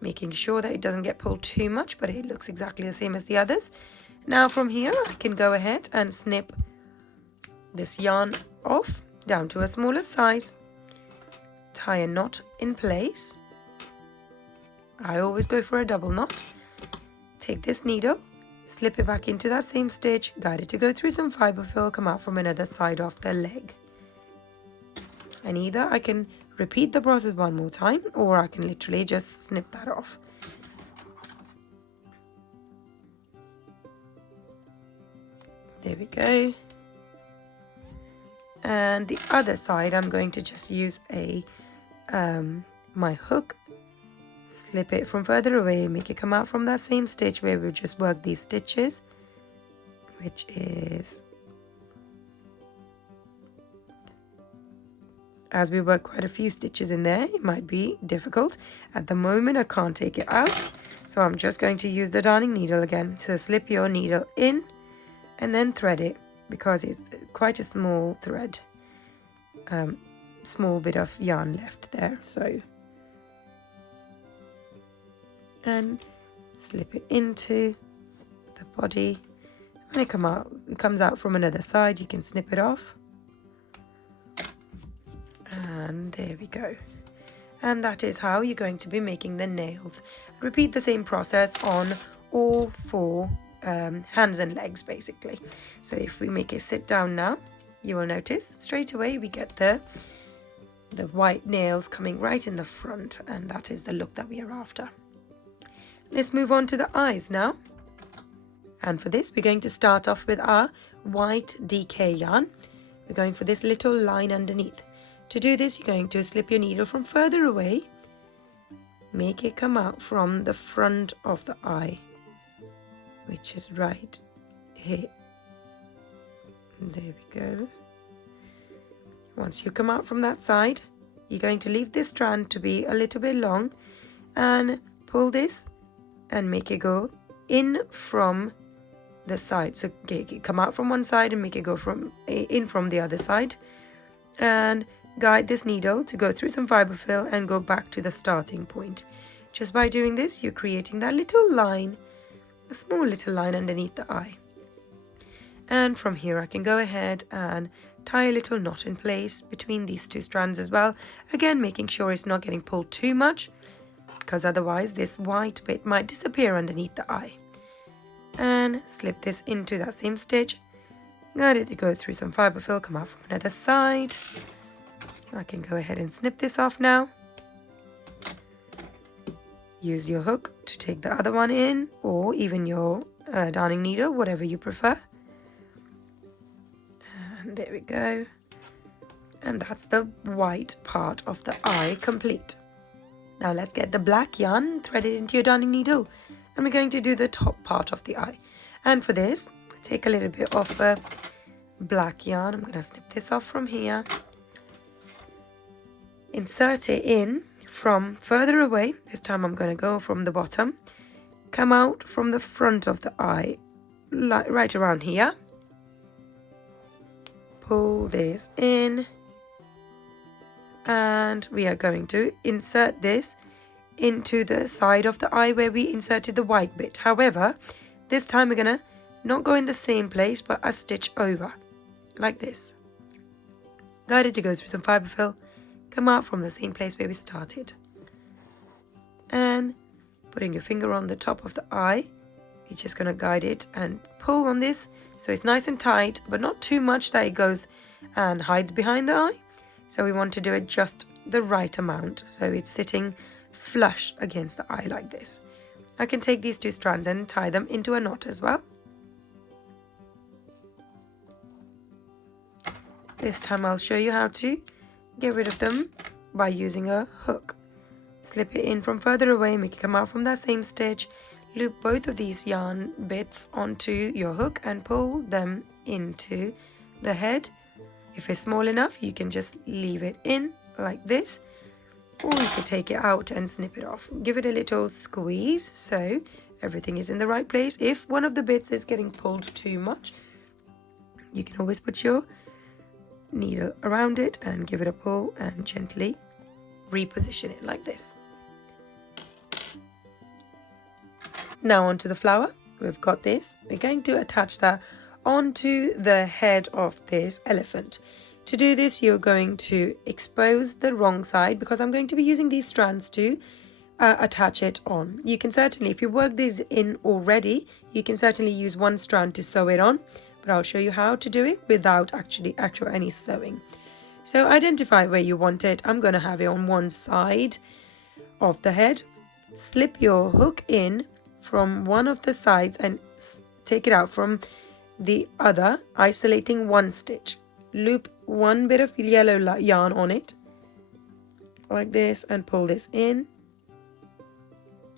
making sure that it doesn't get pulled too much, but it looks exactly the same as the others. Now from here I can go ahead and snip this yarn off down to a smaller size, tie a knot in place. I always go for a double knot. Take this needle, slip it back into that same stitch, guide it to go through some fibre fill, come out from another side of the leg. And either I can repeat the process one more time or I can literally just snip that off. There we go. And the other side I'm going to just use a my hook, slip it from further away, make it come out from that same stitch where we've just worked these stitches, which is, as we work quite a few stitches in there, it might be difficult. At the moment I can't take it out, so I'm just going to use the darning needle again. So slip your needle in and then thread it, because it's quite a small thread, small bit of yarn left there. So, and slip it into the body. When it comes out from another side, you can snip it off. And there we go. And that is how you're going to be making the nails. Repeat the same process on all 4 hands and legs basically. So if we make it sit down now, you will notice straight away we get the white nails coming right in the front, and that is the look that we are after. Let's move on to the eyes now. And for this we're going to start off with our white DK yarn. We're going for this little line underneath. To do this, you're going to slip your needle from further away, make it come out from the front of the eye, which is right here. There we go. Once you come out from that side, you're going to leave this strand to be a little bit long and pull this and make it go in from the side. So come out from one side and make it go in from the other side, and guide this needle to go through some fiber fill and go back to the starting point. Just by doing this, you're creating that little line, a small little line underneath the eye. And from here I can go ahead and tie a little knot in place between these two strands as well, again making sure it's not getting pulled too much, because otherwise this white bit might disappear underneath the eye. And slip this into that same stitch, guide it to go through some fiber fill, come out from another side. I can go ahead and snip this off now. Use your hook to take the other one in, or even your darning needle, whatever you prefer. And there we go. And that's the white part of the eye complete. Now let's get the black yarn threaded into your darning needle, and we're going to do the top part of the eye. And for this, take a little bit of black yarn. I'm going to snip this off from here. Insert it in from further away. This time I'm going to go from the bottom. Come out from the front of the eye, right around here. Pull this in. And we are going to insert this into the side of the eye where we inserted the white bit. However, this time we're going to not go in the same place, but a stitch over, like this. Guide it to go through some fiber fill, come out from the same place where we started. And putting your finger on the top of the eye, you're just going to guide it and pull on this so it's nice and tight, but not too much that it goes and hides behind the eye. So we want to do it just the right amount, so it's sitting flush against the eye like this. I can take these two strands and tie them into a knot as well. This time I'll show you how to get rid of them by using a hook. Slip it in from further away, make it come out from that same stitch, loop both of these yarn bits onto your hook and pull them into the head. If it's small enough, you can just leave it in like this, or you could take it out and snip it off. Give it a little squeeze so everything is in the right place. If one of the bits is getting pulled too much, you can always put your needle around it and give it a pull and gently reposition it like this. Now onto the flower. We've got this. We're going to attach that onto the head of this elephant. To do this, you're going to expose the wrong side, because I'm going to be using these strands to attach it on. You can certainly, if you work these in already, you can certainly use one strand to sew it on, but I'll show you how to do it without actual any sewing. So identify where you want it. I'm going to have it on one side of the head. Slip your hook in from one of the sides and take it out from the other, isolating one stitch. Loop one bit of yellow yarn on it like this and pull this in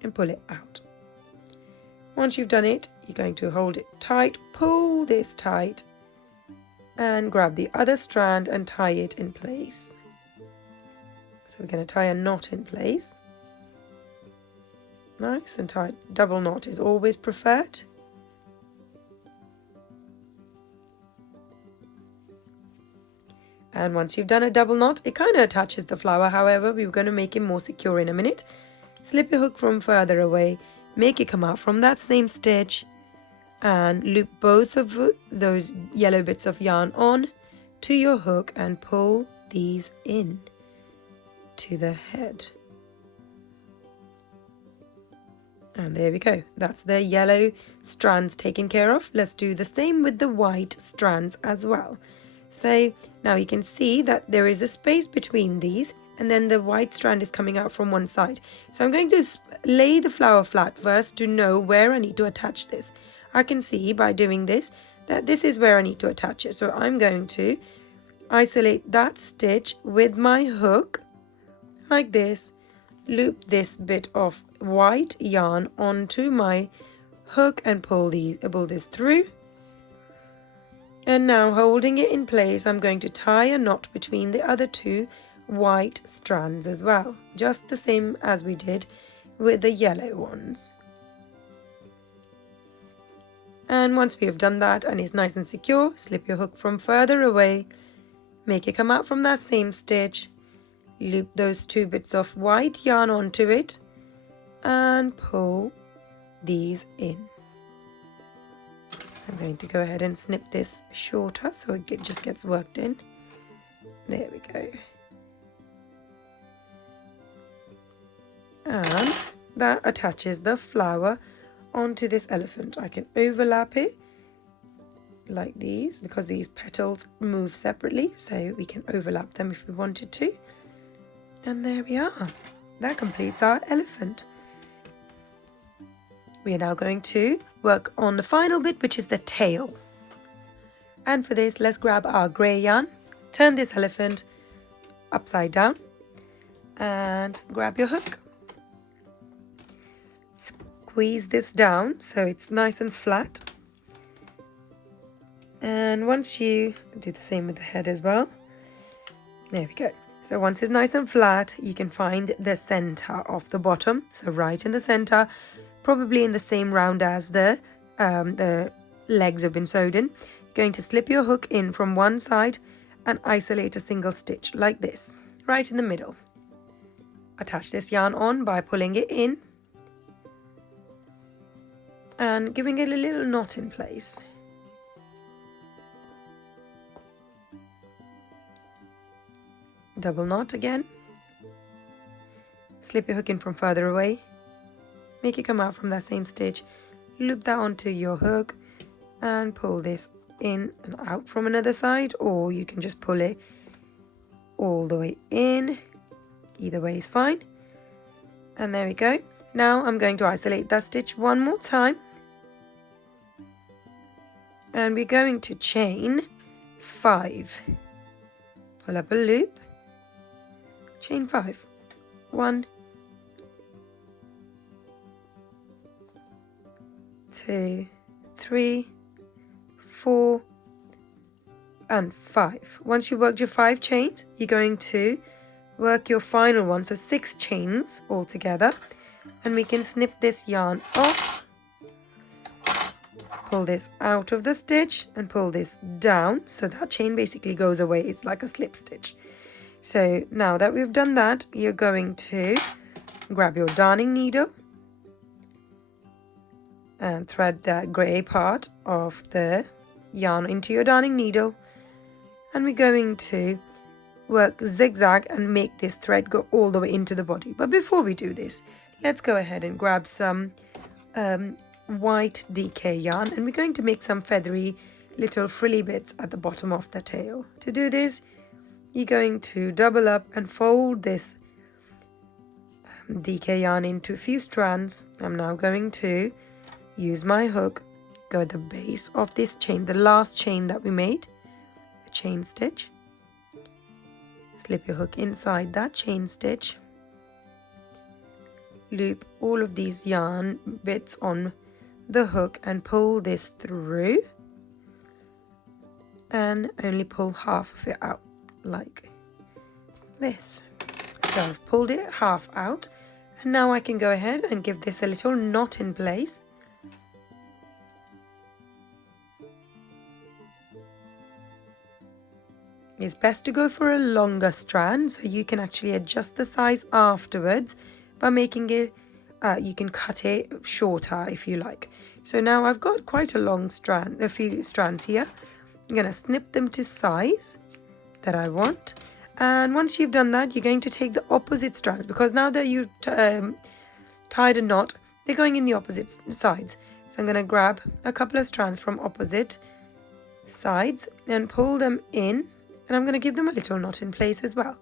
and pull it out. Once you've done it, you're going to hold it tight, pull this tight and grab the other strand and tie it in place. So we're going to tie a knot in place. Nice and tight. Double knot is always preferred. And once you've done a double knot, it kind of attaches the flower. However, we're going to make it more secure in a minute. Slip your hook from further away, make it come out from that same stitch and loop both of those yellow bits of yarn on to your hook and pull these in to the head. And there we go. That's the yellow strands taken care of. Let's do the same with the white strands as well. So now you can see that there is a space between these, and then the white strand is coming out from one side. So I'm going to lay the flower flat first to know where I need to attach this. I can see by doing this that this is where I need to attach it. So I'm going to isolate that stitch with my hook like this, loop this bit of white yarn onto my hook and pull this through. And now, holding it in place, I'm going to tie a knot between the other two white strands as well, just the same as we did with the yellow ones. And once we have done that and it's nice and secure, slip your hook from further away, make it come out from that same stitch, loop those 2 bits of white yarn onto it and pull these in. I'm going to go ahead and snip this shorter so it just gets worked in. There we go. And that attaches the flower onto this elephant. I can overlap it like these because these petals move separately, so we can overlap them if we wanted to. And there we are. That completes our elephant. We are now going to work on the final bit, which is the tail. And for this, let's grab our grey yarn, turn this elephant upside down and grab your hook. Squeeze this down so it's nice and flat. And once you do the same with the head as well, there we go. So once it's nice and flat, you can find the center of the bottom. So right in the center, probably in the same round as the legs have been sewed in. You're going to slip your hook in from one side and isolate a single stitch like this, right in the middle. Attach this yarn on by pulling it in and giving it a little knot in place. Double knot again. Slip your hook in from further away. Make it come out from that same stitch. Loop that onto your hook and pull this in and out from another side, or you can just pull it all the way in. Either way is fine. And there we go. Now I'm going to isolate that stitch one more time. And we're going to chain 5. Pull up a loop. Chain 5. 1, 2, 3, 4, and 5. Once you've worked your 5 chains, you're going to work your final one, so 6 chains all together, and we can snip this yarn off, pull this out of the stitch and pull this down, so that chain basically goes away. It's like a slip stitch. So now that we've done that, you're going to grab your darning needle and thread that grey part of the yarn into your darning needle, and we're going to work zigzag and make this thread go all the way into the body. But before we do this, let's go ahead and grab some white DK yarn, and we're going to make some feathery little frilly bits at the bottom of the tail. To do this, you're going to double up and fold this DK yarn into a few strands. I'm now going to use my hook, go at the base of this chain, the last chain that we made, the chain stitch. Slip your hook inside that chain stitch. Loop all of these yarn bits on the hook and pull this through, and only pull half of it out like this. So I've pulled it half out, and now I can go ahead and give this a little knot in place. It's best to go for a longer strand so you can actually adjust the size afterwards by making it, you can cut it shorter if you like. So now I've got quite a long strand, a few strands here. I'm going to snip them to size that I want. And once you've done that, you're going to take the opposite strands, because now that you've tied a knot, they're going in the opposite sides. So I'm going to grab a couple of strands from opposite sides and pull them in. And I'm going to give them a little knot in place as well,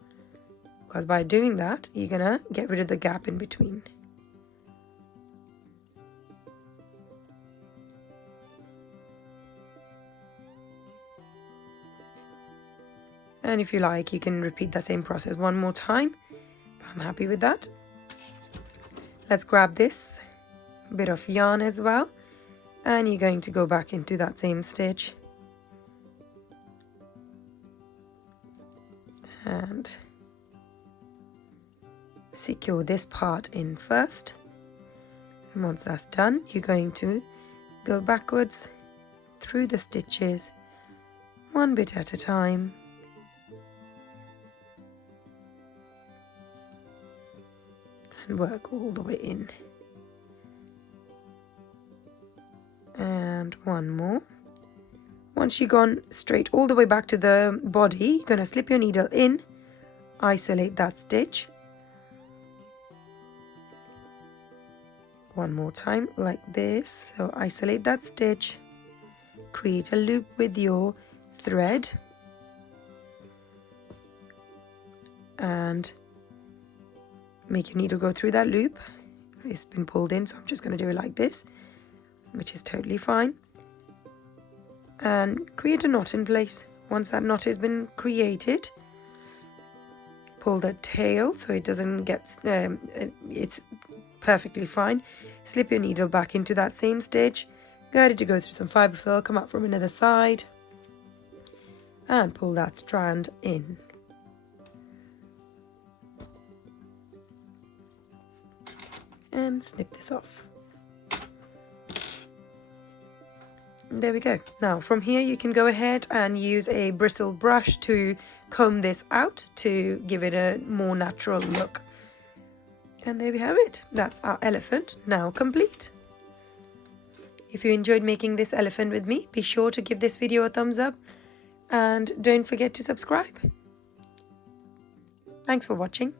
because by doing that, you're going to get rid of the gap in between. And if you like, you can repeat the same process one more time, but I'm happy with that. Let's grab this bit of yarn as well, and you're going to go back into that same stitch and secure this part in first. And once that's done, you're going to go backwards through the stitches one bit at a time. And work all the way in. And one more. Once you've gone straight all the way back to the body, you're going to slip your needle in, isolate that stitch. One more time like this. So isolate that stitch, create a loop with your thread, and make your needle go through that loop. It's been pulled in, so I'm just going to do it like this, which is totally fine. And create a knot in place. Once that knot has been created, pull the tail so it doesn't get, it's perfectly fine. Slip your needle back into that same stitch, get it to go through some fibre fill, come up from another side, and pull that strand in. And snip this off. There we go. Now from here you can go ahead and use a bristle brush to comb this out to give it a more natural look. And there we have it. That's our elephant now complete. If you enjoyed making this elephant with me, be sure to give this video a thumbs up and don't forget to subscribe. Thanks for watching.